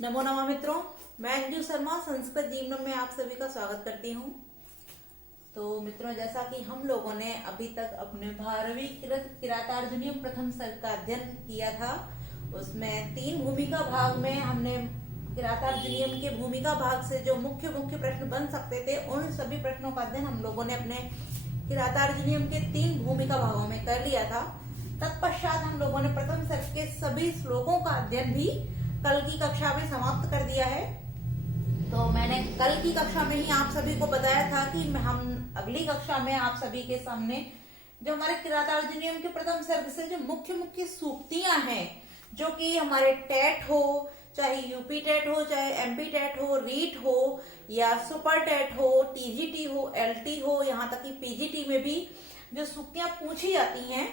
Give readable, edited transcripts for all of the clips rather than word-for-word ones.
नमो नमः मित्रों, मैं अंजू शर्मा संस्कृत जीवनम में आप सभी का स्वागत करती हूँ। तो मित्रों, जैसा कि हम लोगों ने अभी तक अपने 12वीं किरातार्जुनीयम प्रथम सर्ग का अध्ययन किया था, उसमें 3 भूमिका भाग में हमने किरातार्जुनीयम के भूमिका भाग से जो मुख्य प्रश्न बन सकते थे, उन सभी प्रश्नों का अध्ययन हम लोगों ने अपने किरातार्जुनीयम के 3 भूमिका भागों में कर लिया था। तत्पश्चात हम लोगों ने प्रथम सर्ग के सभी श्लोकों का अध्ययन भी कल की कक्षा में समाप्त कर दिया है। तो मैंने कल की कक्षा में ही आप सभी को बताया था कि हम अगली कक्षा में आप सभी के सामने जो हमारे किरातार्जुनीयम के प्रथम सर्ग से जो मुख्य सूक्तियां हैं, जो कि हमारे टेट हो, चाहे यूपी टेट हो, चाहे एमपी टेट हो, रीट हो या सुपर टेट हो, टीजीटी हो, एलटी हो, यहाँ तक कि पीजीटी में भी जो सूक्तियां पूछी जाती हैं,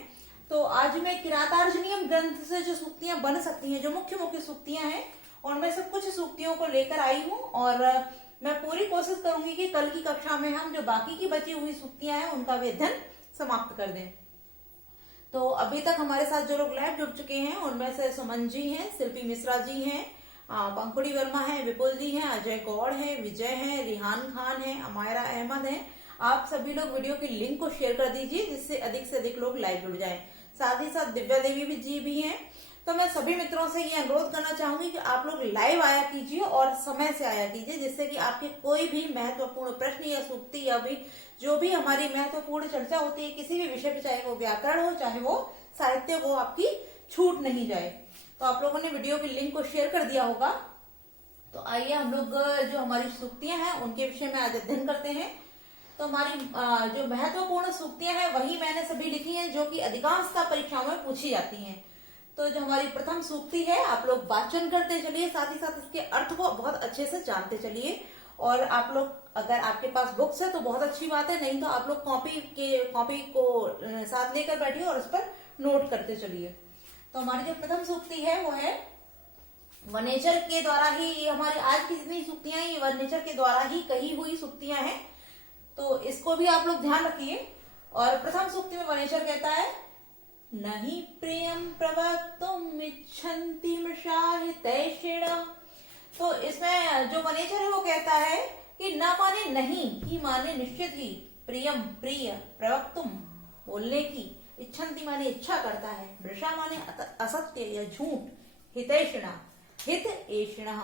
तो आज मैं किरातार्जुनीयम ग्रंथ से जो सूक्तियां बन सकती हैं, जो मुख्य सूक्तियां हैं, उनमें से कुछ सूक्तियों को लेकर आई हूँ और मैं पूरी कोशिश करूंगी कि कल की कक्षा में हम जो बाकी की बची हुई सूक्तियां हैं उनका भी अध्ययन समाप्त कर दें। तो अभी तक हमारे साथ जो लोग लाइव जुड़ चुके हैं उनमें से सुमन जी हैं, शिल्पी मिश्रा जी हैं, पंखुड़ी वर्मा है, विपुल जी हैं, अजय गौड़ है, विजय है, रिहान खान है, अमायरा अहमद है। आप सभी लोग वीडियो की लिंक को शेयर कर दीजिए जिससे अधिक से अधिक लोग लाइव जुड़ जाएं। साथ ही साथ दिव्या देवी जी भी हैं। तो मैं सभी मित्रों से ये अनुरोध करना चाहूंगी कि आप लोग लाइव आया कीजिए और समय से आया कीजिए, जिससे कि आपके कोई भी महत्वपूर्ण प्रश्न या सूक्ति या भी जो भी हमारी महत्वपूर्ण चर्चा होती है किसी भी विषय पे, चाहे वो व्याकरण हो चाहे वो साहित्य हो, आपकी छूट नहीं जाए। तो आप लोगों ने वीडियो की लिंक को शेयर कर दिया होगा। तो आइए हम लोग जो हमारी सूक्तियां हैं उनके विषय में आज अध्ययन करते हैं। तो हमारी जो महत्वपूर्ण सूक्तियां हैं वही मैंने सभी लिखी हैं, जो कि अधिकांशतः परीक्षाओं में पूछी जाती हैं। तो जो हमारी प्रथम सूक्ति है, आप लोग वाचन करते चलिए, साथ ही साथ इसके अर्थ को बहुत अच्छे से जानते चलिए। और आप लोग, अगर आपके पास बुक्स है तो बहुत अच्छी बात है, नहीं तो आप लोग कॉपी को साथ लेकर बैठिए और उस पर नोट करते चलिए। तो हमारी जो प्रथम सूक्ति है वो है वनेचर के द्वारा ही, ये हमारी आज की जितनी सूक्तियां हैं ये वनेचर के द्वारा ही कही हुई सूक्तियां हैं, तो इसको भी आप लोग ध्यान रखिए। और प्रथम सूक्ति में वनेचर कहता है, नहीं प्रियम प्रवक्तुम इच्छन्ति मृषा हितैषिणः। तो इसमें जो वनेचर है वो कहता है कि न माने नहीं, ही माने निश्चित ही, प्रियम प्रिय, प्रवक्तुम बोलने की, इच्छन्ति माने इच्छा करता है, मृषा माने असत्य या झूठ, हितैषिणः हित ऐषिणः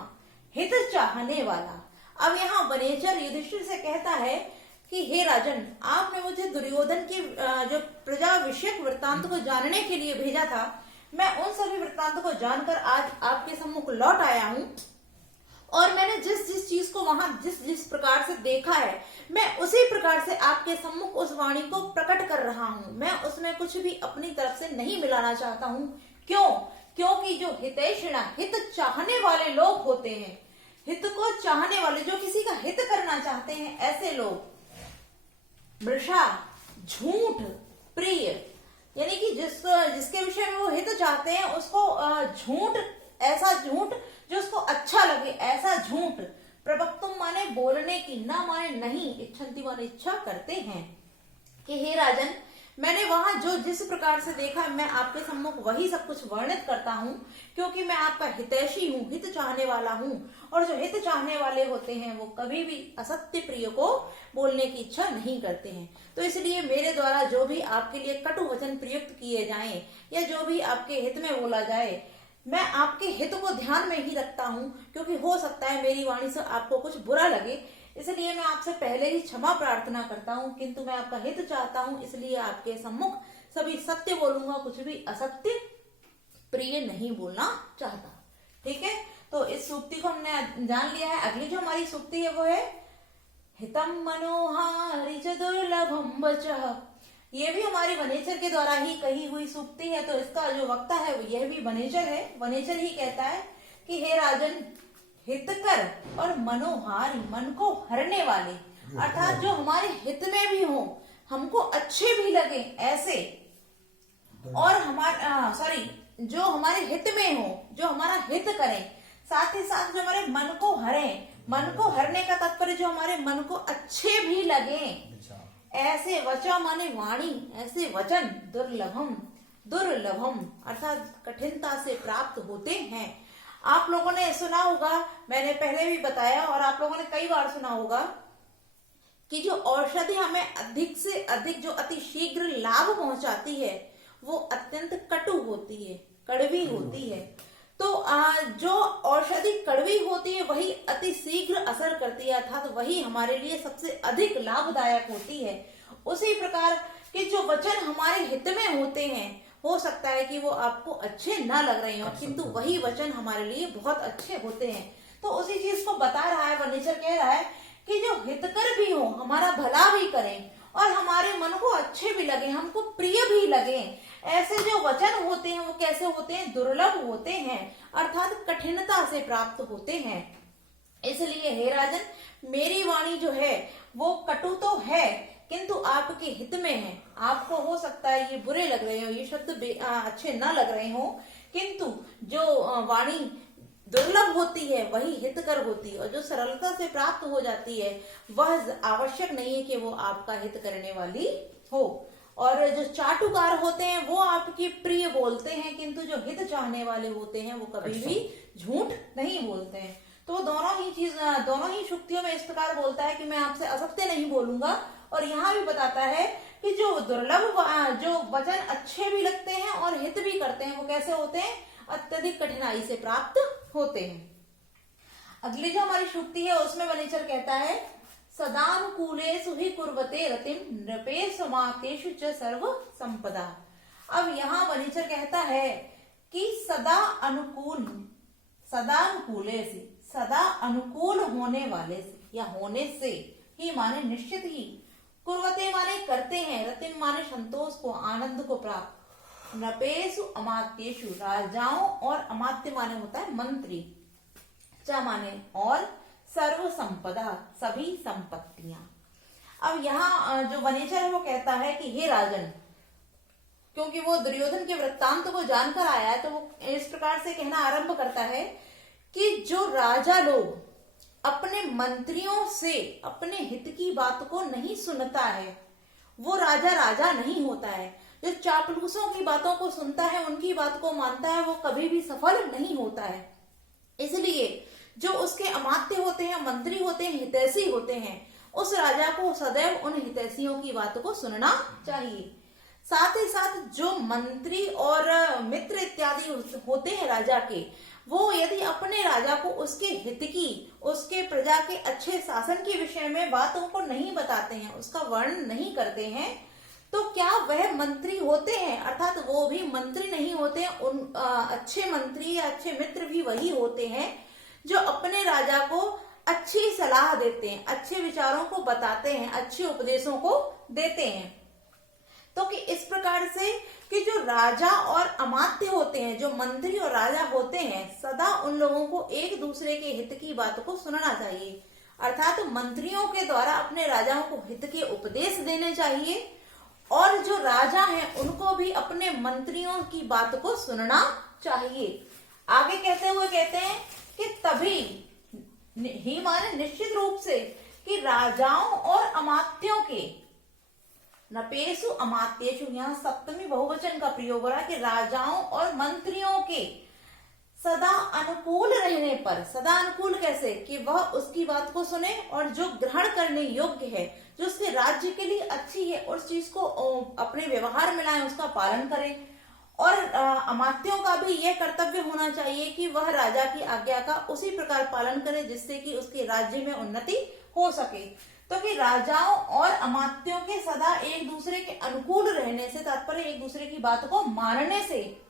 हित चाहने वाला। अब यहाँ वनेचर युधिष्ठिर से कहता है कि हे राजन, आपने मुझे दुर्योधन के जो प्रजा विषयक वृत्तांत को जानने के लिए भेजा था, मैं उन सभी वृत्तांत को जानकर आज आपके सम्मुख लौट आया हूँ और मैंने जिस चीज को वहां जिस प्रकार से देखा है, मैं उसी प्रकार से आपके सम्मुख उस वाणी को प्रकट कर रहा हूँ। मैं उसमें कुछ भी अपनी तरफ से नहीं मिलाना चाहता हूँ। क्यों? क्योंकि जो हितैषिणा, हित चाहने वाले लोग होते हैं, हित को चाहने वाले, जो किसी का हित करना चाहते हैं, ऐसे लोग, मृषा झूठ, प्रिय यानी कि जिसके विषय में वो हित चाहते हैं उसको झूठ, ऐसा झूठ जो उसको अच्छा लगे, ऐसा झूठ, प्रवक्तुम माने बोलने की, ना माने नहीं, इच्छन्ति माने इच्छा करते हैं कि हे राजन, मैंने वहां जो जिस प्रकार से देखा मैं आपके सम्मुख वही सब कुछ वर्णित करता हूँ, क्योंकि मैं आपका हितैषी हूँ, हित चाहने वाला हूँ। और जो हित चाहने वाले होते हैं वो कभी भी असत्य प्रिय को बोलने की इच्छा नहीं करते हैं। तो इसलिए मेरे द्वारा जो भी आपके लिए कटु वचन प्रयुक्त किए जाएं या जो भी आपके हित में बोला जाए, मैं आपके हित को ध्यान में ही रखता हूँ, क्योंकि हो सकता है मेरी वाणी से आपको कुछ बुरा लगे, इसलिए मैं आपसे पहले ही क्षमा प्रार्थना करता हूँ, किंतु मैं आपका हित चाहता हूँ, इसलिए आपके सम्मुख सभी सत्य बोलूंगा, कुछ भी असत्य प्रिय नहीं बोलना चाहता। ठीक है, तो इस सूक्ति को हमने जान लिया है। अगली जो हमारी सूक्ति है वो है हितम मनोहारि च दुर्लभम वचः। ये भी हमारी वनेचर के द्वारा ही कही हुई सूक्ति है। तो इसका जो वक्ता है यह भी वनेचर है। वनेचर ही कहता है कि हे राजन, हितकर और मनोहारी, मन को हरने वाले, अर्थात जो हमारे हित में भी हो, हमको अच्छे भी लगे ऐसे, और जो हमारे हित में हो, जो हमारा हित करें, साथ ही साथ जो हमारे मन को हरे, मन को हरने का तात्पर्य जो हमारे मन को अच्छे भी लगे, ऐसे वचा माने वाणी, ऐसे वचन, दुर्लभम अर्थात कठिनता से प्राप्त होते हैं। आप लोगों ने सुना होगा, मैंने पहले भी बताया और आप लोगों ने कई बार सुना होगा कि जो औषधि हमें अधिक से अधिक जो अति शीघ्र लाभ पहुंचाती है वो अत्यंत कटु होती है, कड़वी होती है। तो जो औषधि कड़वी होती है वही अति शीघ्र असर करती है, अर्थात वही हमारे लिए सबसे अधिक लाभदायक होती है। उसी प्रकार के जो वचन हमारे हित में होते हैं, हो सकता है कि वो आपको अच्छे ना लग रहे हो, किंतु वही वचन हमारे लिए बहुत अच्छे होते हैं। तो उसी चीज को बता रहा है फर्नीचर, कह रहा है कि जो हितकर भी हो, हमारा भला भी करें और हमारे मन को अच्छे भी लगे, हमको प्रिय भी लगे, ऐसे जो वचन होते हैं वो कैसे होते हैं? दुर्लभ होते हैं, अर्थात कठिनता से प्राप्त होते हैं। इसलिए हे राजन, मेरी वाणी जो है वो कटु तो है किंतु आपके हित में है। आपको हो सकता है ये बुरे लग रहे हो, ये शब्द अच्छे न लग रहे हो, किंतु जो वाणी दुर्लभ होती है वही हितकर होती है, और जो सरलता से प्राप्त हो जाती है वह आवश्यक नहीं है कि वो आपका हित करने वाली हो। और जो चाटुकार होते हैं वो आपकी प्रिय बोलते हैं, किंतु जो हित चाहने वाले होते हैं वो कभी भी झूठ नहीं बोलते हैं। तो दोनों ही शुक्तियों में इस प्रकार बोलता है कि मैं आपसे असत्य नहीं बोलूंगा। और यहाँ भी बताता है कि जो दुर्लभ जो वचन अच्छे भी लगते हैं और हित भी करते हैं वो कैसे होते हैं? अत्यधिक कठिनाई से प्राप्त होते हैं। अगली जो हमारी शुक्ति है उसमें वनीचर कहता है सदानुकूलेषु हि कुर्वते रतिम नृपेषु समाप्तेषु च सर्व संपदा। अब यहाँ वनीचर कहता है कि सदा अनुकूलेषु, सदा अनुकूल होने वाले से या होने से, ही माने निश्चित ही, कुर्वते माने करते हैं, रतिम माने संतोष को, आनंद को प्राप्त, नृपेषु अमात्येषु, राजाओं और अमात्य माने होता है मंत्री, च माने और, सर्व संपदा सभी संपत्तियां। अब यहाँ जो वनेचर है वो कहता है कि हे राजन, क्योंकि वो दुर्योधन के वृत्तांत को जानकर आया है तो वो इस प्रकार से कहना आरंभ करता है कि जो राजा लोग अपने मंत्रियों से अपने हित की बात को नहीं सुनता है वो राजा नहीं होता है। जो चापलूसों की बातों को सुनता है, उनकी बात को मानता है, वो कभी भी सफल नहीं होता है। इसलिए जो उसके अमात्य होते हैं, मंत्री होते हैं, हितैषी होते हैं, उस राजा को सदैव उन हितैषियों की बात को सुनना चाहिए। साथ ही साथ जो मंत्री और मित्र इत्यादि होते हैं राजा के, वो यदि अपने राजा को उसके हित की, उसके प्रजा के अच्छे शासन के विषय में बातों को नहीं बताते हैं, उसका वर्णन नहीं करते हैं, तो क्या वह मंत्री होते हैं? अर्थात वो भी मंत्री नहीं होते। उन अच्छे मंत्री या अच्छे मित्र भी वही होते हैं जो अपने राजा को अच्छी सलाह देते हैं, अच्छे विचारों को बताते हैं, अच्छे उपदेशों को देते हैं। तो कि इस प्रकार से कि जो राजा और अमात्य होते हैं, जो मंत्री और राजा होते हैं, सदा उन लोगों को एक दूसरे के हित की बात को सुनना चाहिए। अर्थात मंत्रियों के द्वारा अपने राजाओं को हित के उपदेश देने चाहिए और जो राजा हैं उनको भी अपने मंत्रियों की बात को सुनना चाहिए। आगे कहते हुए कहते हैं कि तभी ही माने निश्चित रूप से कि राजाओं और अमात्यों के, नपेशु अमात्येषु, यहाँ सप्तमी बहुवचन का प्रयोग हो रहा है कि राजाओं और मंत्रियों के सदा अनुकूल रहने पर। सदा अनुकूल कैसे? कि वह उसकी बात को सुने और जो ग्रहण करने योग्य है, जो उसके राज्य के लिए अच्छी है, उस चीज को अपने व्यवहार में लाए, उसका पालन करें। और अमात्यों का भी यह कर्तव्य होना चाहिए कि वह राजा की आज्ञा का उसी प्रकार पालन करे जिससे कि उसके राज्य में उन्नति हो सके। तो कि राजाओं और अमात्यों के सदा एक दूसरे के अनुकूल रहने से तात्पर्य एक दूसरे की बात को मानने से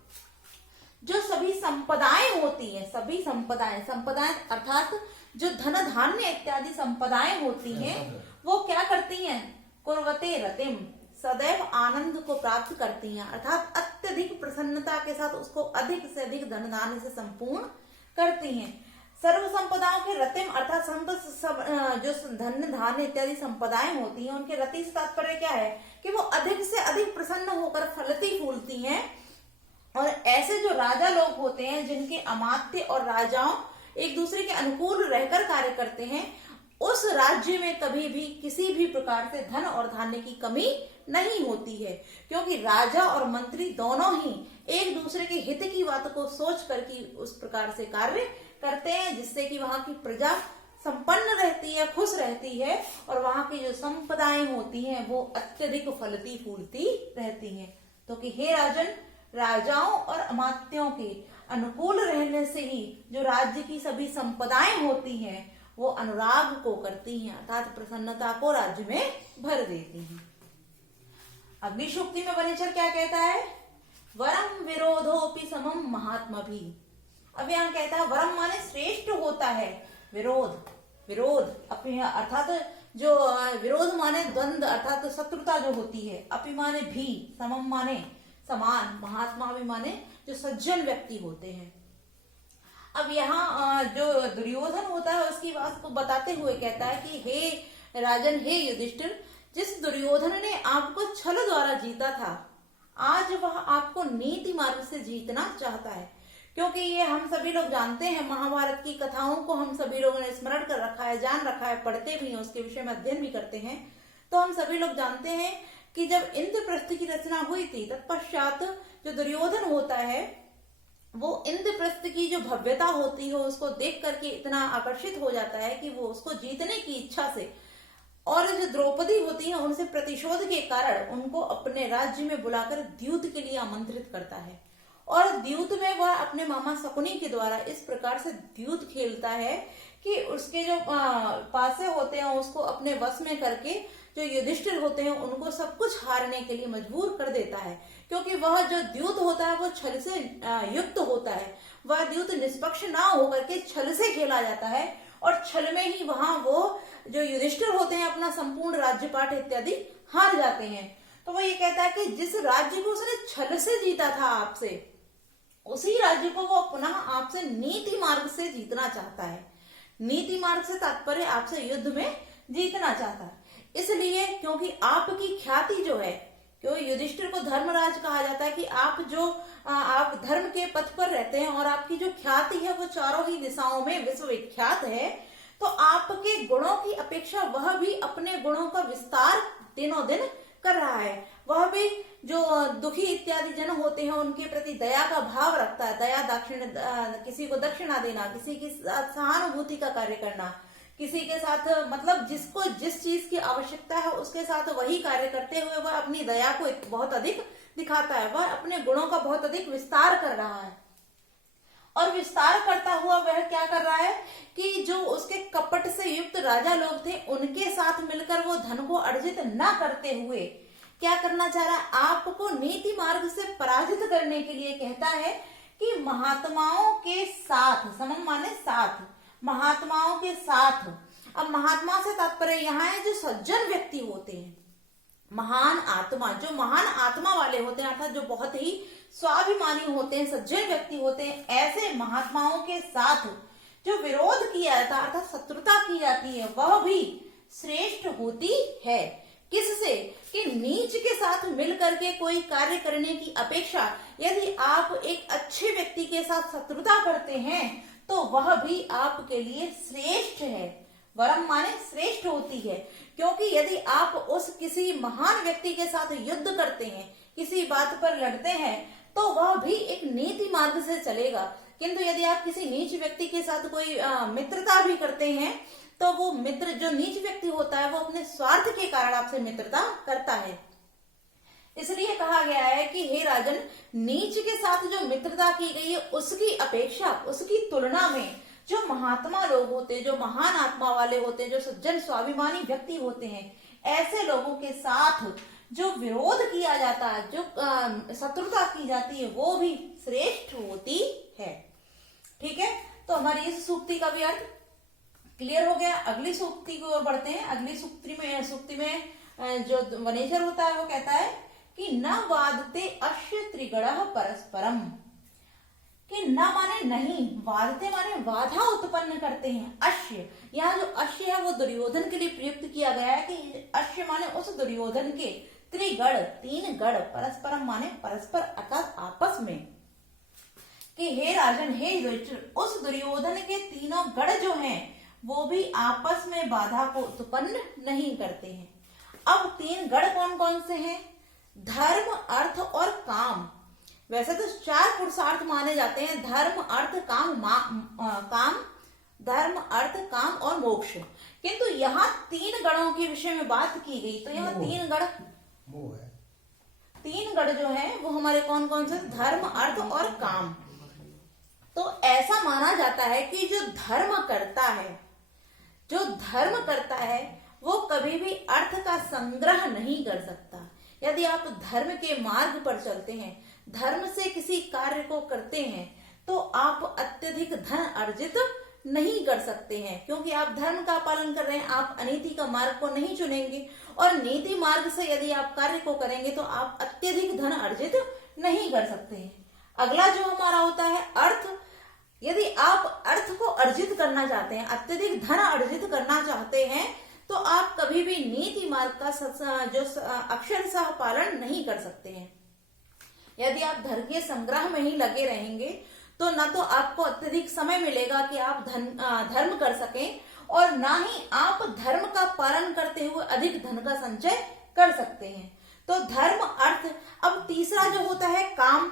जो सभी संपदाएं होती हैं, सभी संपदाएं अर्थात जो धन धान्य इत्यादि संपदाएं होती हैं, वो क्या करती हैं? कुर्वते रतिम, सदैव आनंद को प्राप्त करती हैं, अर्थात अत्यधिक प्रसन्नता के साथ उसको अधिक से अधिक धन धान्य से संपूर्ण करती हैं। सर्व संपदाओं के रतिम अर्थात जो धन धान्य इत्यादि संपदाएं होती हैं उनके रति से तात्पर्य क्या है? कि वो अधिक से अधिक प्रसन्न होकर फलती फूलती हैं। और ऐसे जो राजा लोग होते हैं जिनके अमात्य और राजाओं एक दूसरे के अनुकूल रहकर कार्य करते हैं, उस राज्य में कभी भी किसी भी प्रकार से धन और धान्य की कमी नहीं होती है, क्योंकि राजा और मंत्री दोनों ही एक दूसरे के हित की उसी बात को सोच कर कि उस प्रकार से कार्य करते हैं जिससे कि वहां की प्रजा संपन्न रहती है, खुश रहती है और वहां की जो संपदाएं होती हैं वो अत्यधिक फलती फूलती रहती हैं। तो कि हे राजन, राजाओं और अमात्यों के अनुकूल रहने से ही जो राज्य की सभी संपदाएं होती हैं वो अनुराग को करती हैं, अर्थात प्रसन्नता को राज्य में भर देती हैं। अगली सूक्ति में वनेचर क्या कहता है? वरम विरोधोपि समम महात्मा भी। अब यहाँ कहता है वरम माने श्रेष्ठ होता है, विरोध अपनी अर्थात जो विरोध माने द्वंद्व अर्थात शत्रुता जो होती है, अपि माने भी, समम माने समान, महात्मा भी माने जो सज्जन व्यक्ति होते हैं। अब यहाँ जो दुर्योधन होता है उसकी बात को बताते हुए कहता है कि हे राजन, हे युधिष्ठिर, जिस दुर्योधन ने आपको छल द्वारा जीता था, आज वह आपको नीति मार्ग से जीतना चाहता है। क्योंकि ये हम सभी लोग जानते हैं, महाभारत की कथाओं को हम सभी लोगों ने स्मरण कर रखा है, जान रखा है, पढ़ते भी हैं, उसके विषय में अध्ययन भी करते हैं। तो हम सभी लोग जानते हैं कि जब इंद्रप्रस्थ की रचना हुई थी तत्पश्चात जो दुर्योधन होता है वो इंद्रप्रस्थ की जो भव्यता होती है उसको देख करके इतना आकर्षित हो जाता है कि वो उसको जीतने की इच्छा से, और जो द्रौपदी होती है उनसे प्रतिशोध के कारण उनको अपने राज्य में बुलाकर द्यूत के लिए आमंत्रित करता है। और द्यूत में वह अपने मामा शकुनी के द्वारा इस प्रकार से द्यूत खेलता है कि उसके जो पासे होते हैं उसको अपने वश में करके जो युधिष्ठिर होते हैं उनको सब कुछ हारने के लिए मजबूर कर देता है। क्योंकि वह जो द्यूत होता है वो छल से युक्त होता है, वह द्यूत निष्पक्ष ना होकर के छल से खेला जाता है और छल में ही वहां वो जो युधिष्ठिर होते हैं अपना संपूर्ण राज्यपाठ इत्यादि हार जाते हैं। तो वो ये कहता है कि जिस राज्य को उसने छल से जीता था आपसे, उसी राज्य को वो पुनः आपसे नीति मार्ग से जीतना चाहता है। नीति मार्ग से तात्पर्य आपसे युद्ध में जीतना चाहता है। इसलिए क्योंकि आपकी ख्याति जो है, क्योंकि युधिष्ठिर को धर्मराज कहा जाता है कि आप धर्म के पथ पर रहते हैं और आपकी जो ख्याति है वो चारों ही दिशाओं में विश्वविख्यात है। तो आपके गुणों की अपेक्षा वह भी अपने गुणों का विस्तार दिनों दिन कर रहा है। वह भी जो दुखी इत्यादि जन होते हैं उनके प्रति दया का भाव रखता है, दया दक्षिण, किसी को दक्षिणा देना, किसी की सहानुभूति का कार्य करना, किसी के साथ मतलब जिसको जिस चीज की आवश्यकता है उसके साथ वही कार्य करते हुए वह अपनी दया को बहुत अधिक दिखाता है। वह अपने गुणों का बहुत अधिक विस्तार कर रहा है और विस्तार करता हुआ वह क्या कर रहा है कि जो उसके कपट से युक्त राजा लोग थे उनके साथ मिलकर वो धन को अर्जित न करते हुए क्या करना चाह रहा है, आपको नीति मार्ग से पराजित करने के लिए कहता है कि महात्माओं के साथ, समम माने साथ, महात्माओं के साथ। अब महात्मा से तात्पर्य यहाँ है जो सज्जन व्यक्ति होते हैं, महान आत्मा, जो महान आत्मा वाले होते हैं अर्थात जो बहुत ही स्वाभिमानी होते हैं, सज्जन व्यक्ति होते हैं, ऐसे महात्माओं के साथ जो विरोध किया जाता है अर्थात शत्रुता की जाती है वह भी श्रेष्ठ होती है। किससे? कि नीच के साथ मिलकर के कोई कार्य करने की अपेक्षा यदि आप एक अच्छे व्यक्ति के साथ शत्रुता करते हैं तो वह भी आपके लिए श्रेष्ठ है। वरम माने श्रेष्ठ होती है, क्योंकि यदि आप उस किसी महान व्यक्ति के साथ युद्ध करते हैं, किसी बात पर लड़ते हैं, तो वह भी एक नीति मार्ग से चलेगा। किंतु यदि आप किसी नीच व्यक्ति के साथ कोई मित्रता भी करते हैं तो वो मित्र जो नीच व्यक्ति होता है वो अपने स्वार्थ के कारण आपसे मित्रता करता है। इसलिए कहा गया है कि हे राजन, नीच के साथ जो मित्रता की गई है उसकी अपेक्षा, उसकी तुलना में जो महात्मा लोग होते हैं, जो महान आत्मा वाले होते हैं, जो सज्जन स्वाभिमानी व्यक्ति होते हैं, ऐसे लोगों के साथ जो विरोध किया जाता है, जो शत्रुता की जाती है, वो भी श्रेष्ठ होती है। ठीक है, तो हमारी इस सूक्ति का भी अर्थ क्लियर हो गया। अगली सूक्ति की ओर बढ़ते हैं। अगली सूक्ति में जो वनेचर होता है वो कहता है कि न वादते अश्य त्रिगणः परस्परम, कि न माने नहीं, वादते माने बाधा उत्पन्न करते हैं। अश्य, यहाँ जो अश्य है वो दुर्योधन के लिए प्रयुक्त किया गया है कि अश्य माने उस दुर्योधन के, त्रिगण तीन गण, परस्परम माने परस्पर अर्थात आपस में, कि हे राजन, हे युधिष्ठिर, उस दुर्योधन के तीनों गण जो हैं वो भी आपस में बाधा को उत्पन्न नहीं करते हैं। अब तीन गण कौन कौन से हैं? धर्म, अर्थ और काम। वैसे तो 4 पुरुषार्थ माने जाते हैं, धर्म अर्थ धर्म अर्थ काम और मोक्ष, किंतु यहाँ 3 गणों के विषय में बात की गई। तो यहाँ 3 गण जो है वो हमारे कौन कौन से, धर्म अर्थ और काम। तो ऐसा माना जाता है कि जो धर्म करता है वो कभी भी अर्थ का संग्रह नहीं कर सकता। यदि आप धर्म के मार्ग पर चलते हैं, धर्म से किसी कार्य को करते हैं, तो आप अत्यधिक धन अर्जित नहीं कर सकते हैं, क्योंकि आप धर्म का पालन कर रहे हैं। आप अनीति का मार्ग को नहीं चुनेंगे, और नीति मार्ग से यदि आप कार्य को करेंगे तो आप अत्यधिक धन अर्जित नहीं कर सकते हैं। अगला जो हमारा होता है अर्थ। यदि आप अर्थ को अर्जित करना चाहते हैं, अत्यधिक धन अर्जित करना चाहते हैं, तो आप कभी भी नीति मार्ग का जो अक्षरशः पालन नहीं कर सकते हैं। यदि आप धन के संग्रह में ही लगे रहेंगे तो न तो आपको अत्यधिक समय मिलेगा कि आप धर्म कर सकें, और ना ही आप धर्म का पालन करते हुए अधिक धन का संचय कर सकते हैं। तो धर्म अर्थ। अब तीसरा जो होता है काम।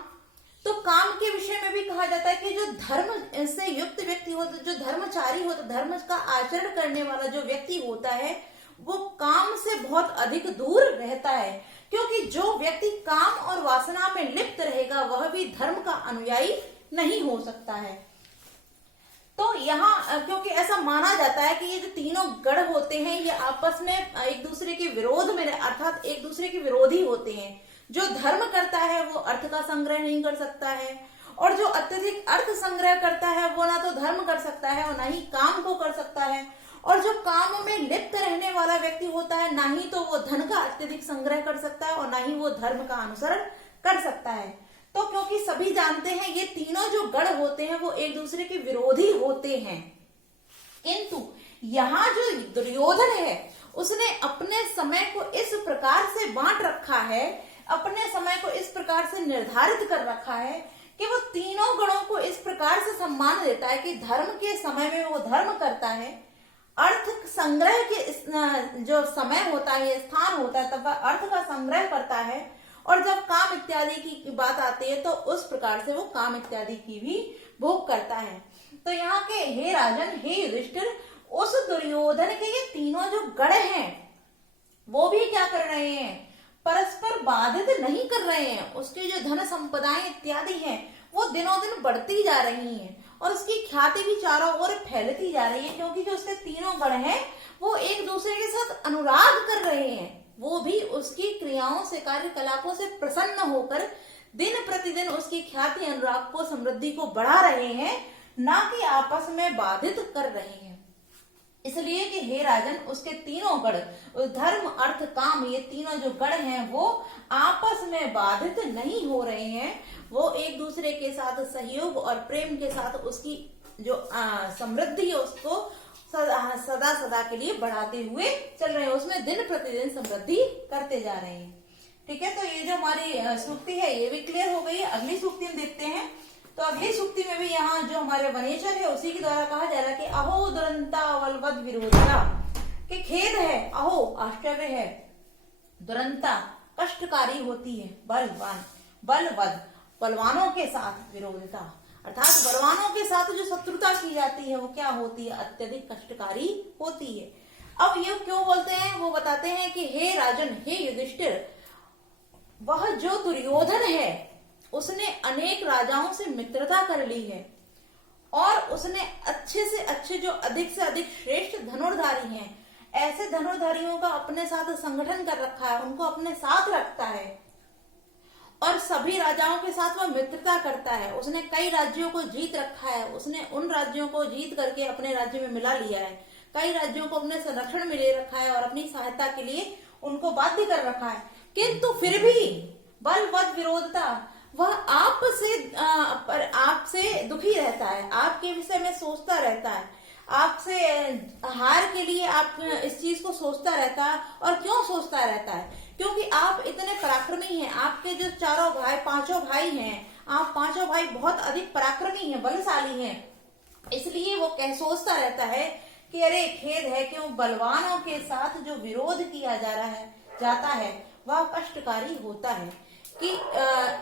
तो काम के विषय में भी कहा जाता है कि जो धर्म से युक्त व्यक्ति होता है, जो धर्मचारी होता है, धर्म का आचरण करने वाला जो व्यक्ति होता है, वो काम से बहुत अधिक दूर रहता है, क्योंकि जो व्यक्ति काम और वासना में लिप्त रहेगा वह भी धर्म का अनुयायी नहीं हो सकता है। तो यहाँ क्योंकि ऐसा माना जाता है कि ये जो तीनों गण होते हैं ये आपस में एक दूसरे के विरोध में, अर्थात एक दूसरे के विरोधी होते हैं। जो धर्म करता है वो अर्थ का संग्रह नहीं कर सकता है, और जो अत्यधिक अर्थ संग्रह करता है वो ना तो धर्म कर सकता है और ना ही काम को कर सकता है, और जो काम में लिप्त रहने वाला व्यक्ति होता है ना ही तो वो धन का अत्यधिक संग्रह कर सकता है और ना ही वो धर्म का अनुसरण कर सकता है। तो क्योंकि सभी जानते हैं ये तीनों जो गण होते हैं वो एक दूसरे के विरोधी होते हैं, किंतु यहाँ जो दुर्योधन है उसने अपने समय को इस प्रकार से बांट रखा है, अपने समय को इस प्रकार से निर्धारित कर रखा है कि वो तीनों गणों को इस प्रकार से सम्मान देता है कि धर्म के समय में वो धर्म करता है, अर्थ संग्रह के जो समय होता है, स्थान होता है, तब वह अर्थ का संग्रह करता है, और जब काम इत्यादि की बात आती है तो उस प्रकार से वो काम इत्यादि की भी भोग करता है। तो यहाँ के हे राजन, हे युधिष्ठिर, उस दुर्योधन के ये तीनों जो गण हैं वो भी क्या कर रहे हैं, परस्पर बाधित नहीं कर रहे हैं। उसकी जो धन संपदाएं इत्यादि हैं वो दिनों दिन बढ़ती जा रही हैं, और उसकी ख्याति भी चारों ओर फैलती जा रही है, क्योंकि जो उसके तीनों गण हैं वो एक दूसरे के साथ अनुराग कर रहे हैं। वो भी उसकी क्रियाओं से, कार्यकलापों से प्रसन्न होकर दिन प्रतिदिन उसकी ख्याति, अनुराग को, समृद्धि को बढ़ा रहे हैं, ना कि आपस में बाधित कर रहे हैं। इसलिए कि हे राजन, उसके तीनों गण, धर्म अर्थ काम, ये तीनों जो गण हैं वो आपस में बाधित नहीं हो रहे हैं। वो एक दूसरे के साथ सहयोग और प्रेम के साथ उसकी जो समृद्धि है उसको सदा सदा के लिए बढ़ाते हुए चल रहे हैं, उसमें दिन प्रतिदिन समृद्धि करते जा रहे हैं। ठीक है, तो ये जो हमारी सूक्ति है ये भी क्लियर हो गई है। अगली सूक्ति हम देखते हैं। तो अगली सूक्ति में भी यहाँ जो हमारे वनेचर है उसी के द्वारा कहा जा रहा है कि अहो दुरंता वलवद विरोधता, कि खेद है, अहो आश्चर्य है, दुरंता कष्टकारी होती है, बलवान, बलवद बलवानों के साथ, विरोधता अर्थात बलवानों के साथ जो शत्रुता की जाती है वो क्या होती है, अत्यधिक कष्टकारी होती है। अब ये क्यों बोलते हैं, वो बताते हैं कि हे राजन, हे युधिष्ठिर, वह जो दुर्योधन है उसने अनेक राजाओं से मित्रता कर ली है, और उसने अच्छे से अच्छे, जो अधिक से अधिक श्रेष्ठ धनुर्धारी हैं, ऐसे धनुर्धारियों का अपने साथ संगठन कर रखा है, उनको अपने साथ रखता है, और सभी राजाओं के साथ वह मित्रता करता है। उसने कई राज्यों को जीत रखा है, उसने उन राज्यों को जीत करके अपने राज्य में मिला लिया है, कई राज्यों को अपने संरक्षण में ले रखा है और अपनी सहायता के लिए उनको बाध्य कर रखा है, किंतु फिर भी बलवद विरोधता, वह आपसे दुखी रहता है, आपके विषय में सोचता रहता है, आपसे हार के लिए आप इस चीज को सोचता रहता है। और क्यों सोचता रहता है, क्योंकि आप इतने पराक्रमी हैं, आपके जो पांचों भाई हैं, आप पांचों भाई बहुत अधिक पराक्रमी हैं, बलशाली हैं, इसलिए वो सोचता रहता है कि अरे खेद है, क्यों बलवानों के साथ जो विरोध किया जाता है वह कष्टकारी होता है। कि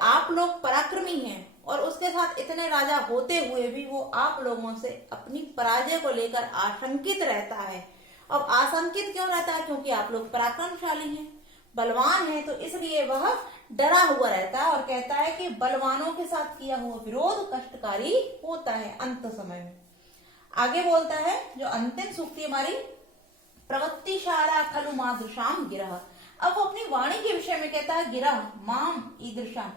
आप लोग पराक्रमी हैं और उसके साथ इतने राजा होते हुए भी वो आप लोगों से अपनी पराजय को लेकर आशंकित रहता है। अब आशंकित क्यों रहता है? क्योंकि आप लोग पराक्रमशाली हैं, बलवान हैं, तो इसलिए वह डरा हुआ रहता है और कहता है कि बलवानों के साथ किया हुआ विरोध कष्टकारी होता है अंत समय में। आगे बोलता है जो अंतिम सूक्ति हमारी, प्रवृत्तिशाला खलु मादृशाम गिरह। अब वो अपनी वाणी के विषय में कहता है गिरह माम ईदृशाम,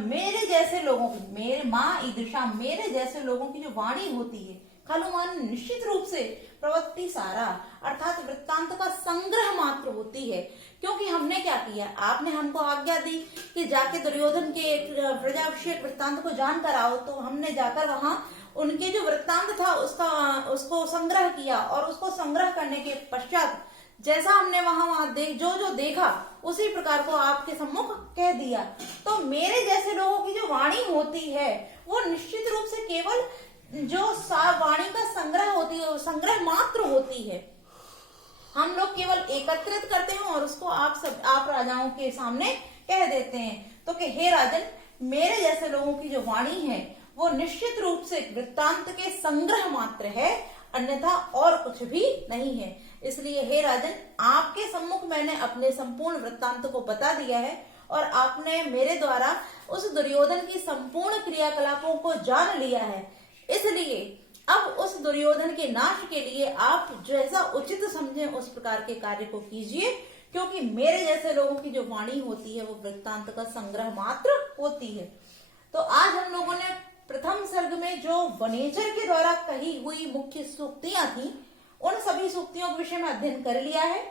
मेरे जैसे लोगों की, मेरे माँ ईदृशाम, मेरे जैसे लोगों की जो वाणी होती है, खलु मान निश्चित रूप से, प्रवृत्ति सारा अर्थात वृत्तांत का संग्रह मात्र होती है। क्योंकि हमने क्या किया, आपने हमको आज्ञा दी कि जाके दुर्योधन के प्रजाभिषेक वृत्तांत को जानकर आओ, तो हमने जाकर वहां उनके जो वृत्तांत था उसको संग्रह किया और उसको संग्रह करने के पश्चात जैसा हमने वहां जो देखा उसी प्रकार को आपके सम्मुख कह दिया। तो मेरे जैसे लोगों की जो वाणी होती है वो निश्चित रूप से केवल जो वाणी का संग्रह होती है, संग्रह मात्र होती है। हम लोग केवल एकत्रित करते हैं और उसको आप राजाओं के सामने कह देते हैं। तो कि हे राजन, मेरे जैसे लोगों की जो वाणी है वो निश्चित रूप से वृत्तांत के संग्रह मात्र है, अन्यथा और कुछ भी नहीं है। इसलिए हे राजन, आपके सम्मुख मैंने अपने संपूर्ण वृत्तांत को बता दिया है और आपने मेरे द्वारा उस दुर्योधन की संपूर्ण क्रियाकलापों को जान लिया है। इसलिए अब उस दुर्योधन के नाश के लिए आप जैसा उचित समझें उस प्रकार के कार्य को कीजिए, क्योंकि मेरे जैसे लोगों की जो वाणी होती है वो वृत्तांत का संग्रह मात्र होती है। तो आज हम लोगों ने प्रथम सर्ग में जो वनेचर के द्वारा कही हुई मुख्य सूक्तियां थी उन सभी सूक्तियों के विषय में अध्ययन कर लिया है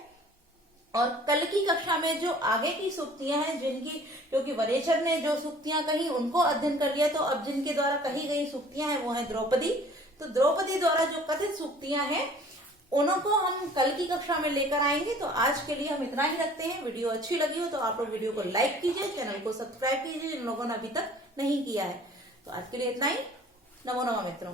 और कल की कक्षा में जो आगे की सूक्तियां हैं जिनकी, क्योंकि वनेचर ने जो सूक्तियां कही उनको अध्ययन कर लिया, तो अब जिनके द्वारा कही गई सूक्तियां हैं वो है द्रौपदी। तो द्रौपदी द्वारा जो कथित सूक्तियां हैं उनको हम कल की कक्षा में लेकर आएंगे। तो आज के लिए हम इतना ही रखते हैं। वीडियो अच्छी लगी हो तो आप लोग वीडियो को लाइक कीजिए, चैनल को सब्सक्राइब कीजिए जिन लोगों ने अभी तक नहीं किया है। तो आज के लिए इतना ही। नमो नमः मित्रों।